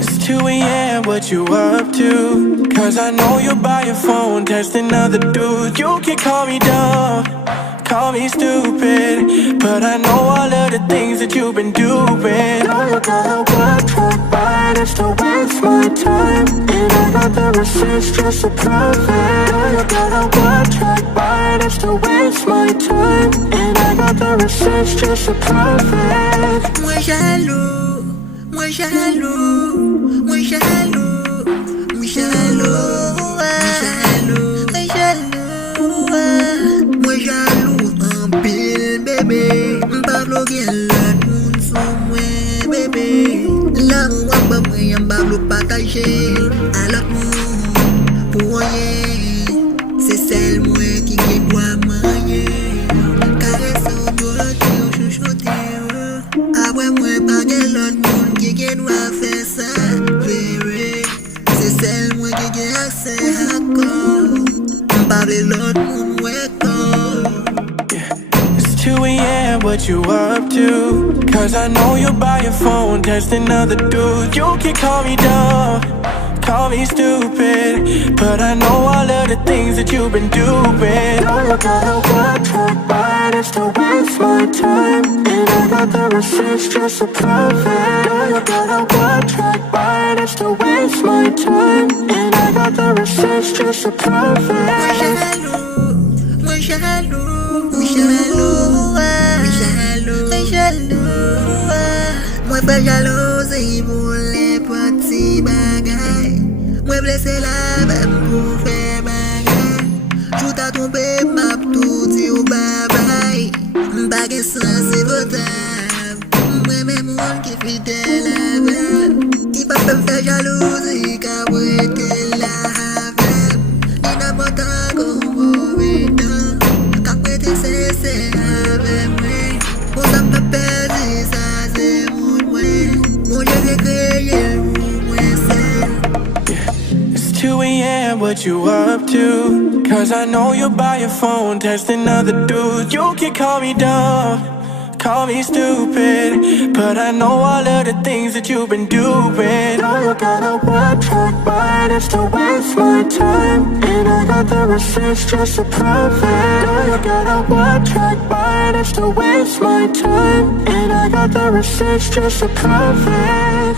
It's 2 a.m. What you up to? Cause I know you're by your phone texting other dudes. You can call me dumb, call me stupid, but I know all of the things that you've been doing. Know you gotta work, track by just to waste my time, and I got the receipts just to prove it. Know you gotta work, track by just to waste my time, and I got the receipts just to prove it. Mwe Jalou, Mwe Jalou, Mwe Jalou, Mwe Jalou, Mwe Jalou, Mwe Jalou en pile bébé. M'pablo gen lot moun sou mwen bébé. L'amour wap ba mwen yon bablo pataje a lot moun pou rien. C'est celle mwen ki gen dwa manye. Caresse ou blote ou chouchoute ou. Après mwen pa gen lot moun ki gen dwa fè sa bébé. C'est celle mwen ki gen akse akor. M'pable lot moun wekor. It's 2 a.m. What you up to? Cause I know you're by your phone texting other dudes. You can call me dumb, call me stupid, but I know all of the things that you've been doing. Know you gotta work, track by just to waste my time, and I got the receipts just to prove it. Know you gotta work, track by just to waste my time, and I got the receipts just to prove it. Mwe Jalou, Mwe Jalou, Mwe Jalou, Mwe Jalou. Mwen fè jalouzi pou les petits bagay. Mwen blesse la même pou fè bagay. Jout a tombe map tout di ou babay. M'bagay sans c'est votable. Mwen mè moun ki fidèle avem, ki pa fè m'fè jalouzi ka brete la avem. Ni nan potan kon mouvedan, ka prete se avem mwen. Pou sa m'pa perdi sa se moun mwen. Moun je vye kreye moun mwen sel. It's 2 a.m. What you up to? Cause I know you're by your phone texting other dudes. You can call me dumb, call me stupid, but I know all of the things that you've been doing. Know you gotta work, track by just to waste my time, and I got the receipts just to prove it. Know you gotta work, track by just to waste my time, and I got the receipts just to prove it.